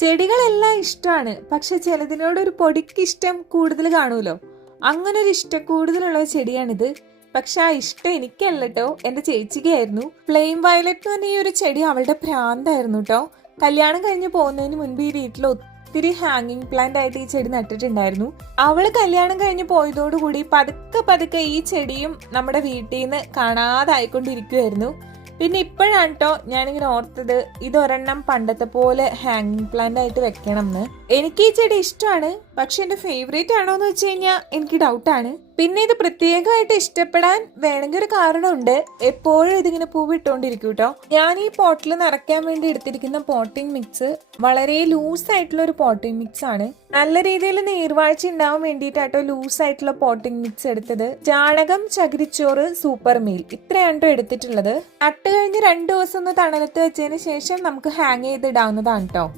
ചെടികളെല്ലാം ഇഷ്ടമാണ്, പക്ഷെ ചിലതിനോട് ഒരു പൊടിക്ക് ഇഷ്ടം കൂടുതൽ കാണുമല്ലോ. അങ്ങനെ ഒരു ഇഷ്ടം കൂടുതലുള്ള ഒരു ചെടിയാണിത്. പക്ഷെ ആ ഇഷ്ടം എനിക്കല്ല കേട്ടോ, എന്റെ ചേച്ചിക്കായിരുന്നു. ഫ്ലെയിം വയലറ്റ് എന്ന് പറഞ്ഞ ഈ ഒരു ചെടി അവളുടെ ഭ്രാന്തായിരുന്നു കേട്ടോ. കല്യാണം കഴിഞ്ഞ് പോകുന്നതിന് മുൻപ് ഈ വീട്ടിൽ ഒത്തിരി ഹാങ്ങിങ് പ്ലാന്റ് ആയിട്ട് ഈ ചെടി നട്ടിട്ടുണ്ടായിരുന്നു. അവള് കല്യാണം കഴിഞ്ഞ് പോയതോടുകൂടി പതുക്കെ പതുക്കെ ഈ ചെടിയും നമ്മുടെ വീട്ടിൽ നിന്ന് കാണാതായിക്കൊണ്ടിരിക്കുമായിരുന്നു. പിന്നെ ഇപ്പോഴാണ് കേട്ടോ ഞാനിങ്ങനെ ഓർത്തത് ഇതൊരെണ്ണം പണ്ടത്തെ പോലെ ഹാങ്ങിങ് പ്ലാന്റ് ആയിട്ട് വെക്കണം എന്ന്. എനിക്ക് ഈ ചെടി ഇഷ്ടമാണ്, പക്ഷെ എന്റെ ഫേവറേറ്റ് ആണോ എന്ന് വെച്ച് കഴിഞ്ഞാൽ എനിക്ക് ഡൗട്ടാണ്. പിന്നെ ഇത് പ്രത്യേകമായിട്ട് ഇഷ്ടപ്പെടാൻ വേണമെങ്കിൽ ഒരു കാരണമുണ്ട്. എപ്പോഴും ഇതിങ്ങനെ പൂവിട്ടുകൊണ്ടിരിക്കും കേട്ടോ. ഞാൻ ഈ പോട്ടിൽ നിറയ്ക്കാൻ വേണ്ടി എടുത്തിരിക്കുന്ന പോട്ടിംഗ് മിക്സ് വളരെ ലൂസ് ആയിട്ടുള്ള ഒരു പോട്ടിംഗ് മിക്സ് ആണ്. നല്ല രീതിയിൽ നീർവാഴ്ച ഉണ്ടാവാൻ വേണ്ടിയിട്ടാട്ടോ ലൂസ് ആയിട്ടുള്ള പോട്ടിംഗ് മിക്സ് എടുത്തത്. ചാണകം, ചകിരിച്ചോറ്, സൂപ്പർ മീൽ ഇത്രയാണ് കേട്ടോ എടുത്തിട്ടുള്ളത്. നട്ട് കഴിഞ്ഞ് 2 ദിവസം ഒന്ന് തണലത്ത് വെച്ചതിന് ശേഷം നമുക്ക് ഹാങ് ചെയ്തിടാവുന്നതാണ് കേട്ടോ.